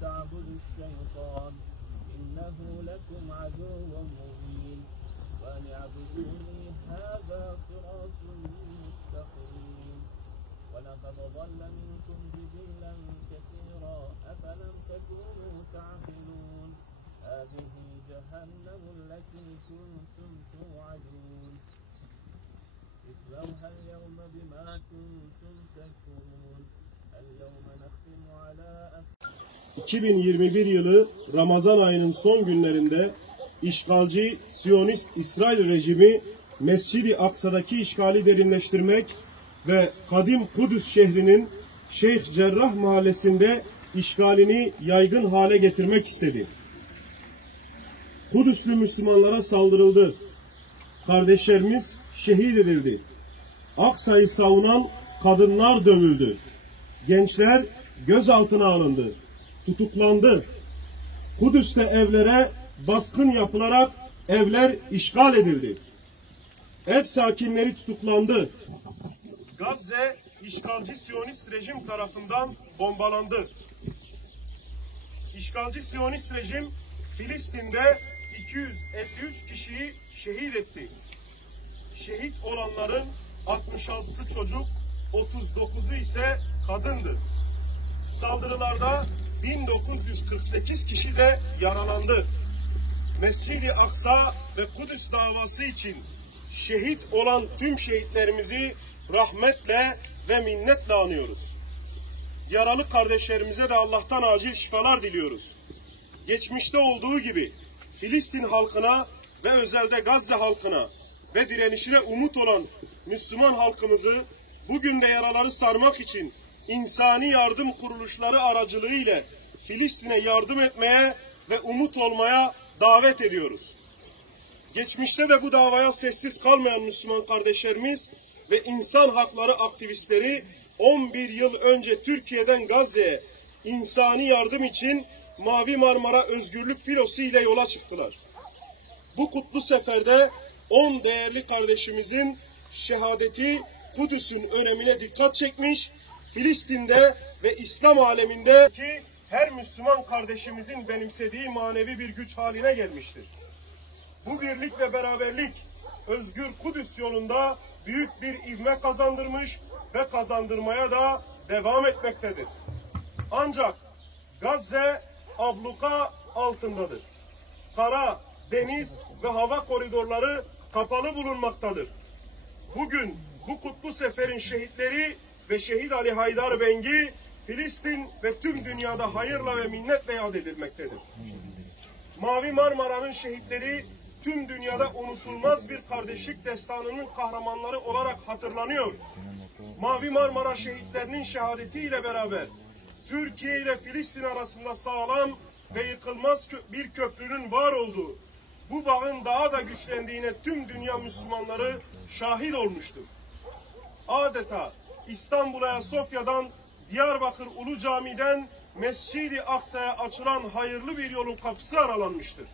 تعبدوا الشيطان إنه لكم عدو مبين وأن اعبدوني هذا صراط مستقيم ولقد ضل منكم جبلا كثيرا أفلم تكونوا تعقلون هذه جهنم التي كنتم توعدون اصلوها اليوم بما كنتم تكفرون اليوم نختم على 2021 yılı Ramazan ayının son günlerinde işgalci Siyonist İsrail rejimi Mescid-i Aksa'daki işgali derinleştirmek ve kadim Kudüs şehrinin Şeyh Cerrah mahallesinde işgalini yaygın hale getirmek istedi. Kudüslü Müslümanlara saldırıldı. Kardeşlerimiz şehit edildi. Aksa'yı savunan kadınlar dövüldü. Gençler gözaltına alındı. Tutuklandı. Kudüs'te evlere baskın yapılarak evler işgal edildi. Ev sakinleri tutuklandı. Gazze işgalci Siyonist rejim tarafından bombalandı. İşgalci Siyonist rejim Filistin'de 253 kişiyi şehit etti. Şehit olanların 66'sı çocuk, 39'u ise kadındı. Saldırılarda 1948 kişi de yaralandı. Mescid-i Aksa ve Kudüs davası için şehit olan tüm şehitlerimizi rahmetle ve minnetle anıyoruz. Yaralı kardeşlerimize de Allah'tan acil şifalar diliyoruz. Geçmişte olduğu gibi Filistin halkına ve özelde Gazze halkına ve direnişine umut olan Müslüman halkımızı bugün de yaraları sarmak için insani yardım kuruluşları aracılığıyla Filistin'e yardım etmeye ve umut olmaya davet ediyoruz. Geçmişte de bu davaya sessiz kalmayan Müslüman kardeşlerimiz ve insan hakları aktivistleri 11 yıl önce Türkiye'den Gazze'ye insani yardım için Mavi Marmara Özgürlük Filosu ile yola çıktılar. Bu kutlu seferde 10 değerli kardeşimizin şehadeti Kudüs'ün önemine dikkat çekmiş, Filistin'de ve İslam alemindeki her Müslüman kardeşimizin benimsediği manevi bir güç haline gelmiştir. Bu birlik ve beraberlik özgür Kudüs yolunda büyük bir ivme kazandırmış ve kazandırmaya da devam etmektedir. Ancak Gazze abluka altındadır. Kara, deniz ve hava koridorları kapalı bulunmaktadır. Bugün bu kutlu seferin şehitleri ve Şehit Ali Haydar Bengi Filistin ve tüm dünyada hayırla ve minnetle yad edilmektedir. Mavi Marmara'nın şehitleri tüm dünyada unutulmaz bir kardeşlik destanının kahramanları olarak hatırlanıyor. Mavi Marmara şehitlerinin şehadetiyle beraber Türkiye ile Filistin arasında sağlam ve yıkılmaz bir köprünün var olduğu, bu bağın daha da güçlendiğine tüm dünya Müslümanları şahit olmuştur. Adeta İstanbul Ayasofya'dan Diyarbakır Ulu Cami'den Mescid-i Aksa'ya açılan hayırlı bir yolun kapısı aralanmıştır.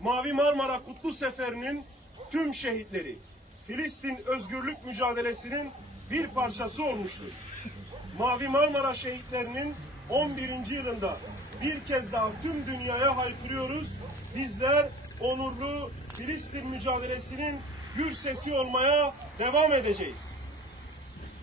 Mavi Marmara Kutlu Seferi'nin tüm şehitleri Filistin özgürlük mücadelesinin bir parçası olmuştur. Mavi Marmara şehitlerinin 11. yılında bir kez daha tüm dünyaya haykırıyoruz. Bizler onurlu Filistin mücadelesinin gür sesi olmaya devam edeceğiz.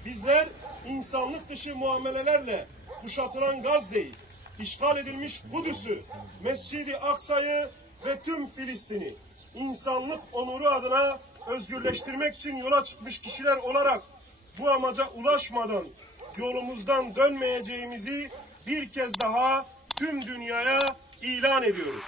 Bizler insanlık dışı muamelelerle kuşatılan Gazze'yi, işgal edilmiş Kudüs'ü, Mescid-i Aksa'yı ve tüm Filistin'i insanlık onuru adına özgürleştirmek için yola çıkmış kişiler olarak bu amaca ulaşmadan yolumuzdan dönmeyeceğimizi bir kez daha tüm dünyaya ilan ediyoruz.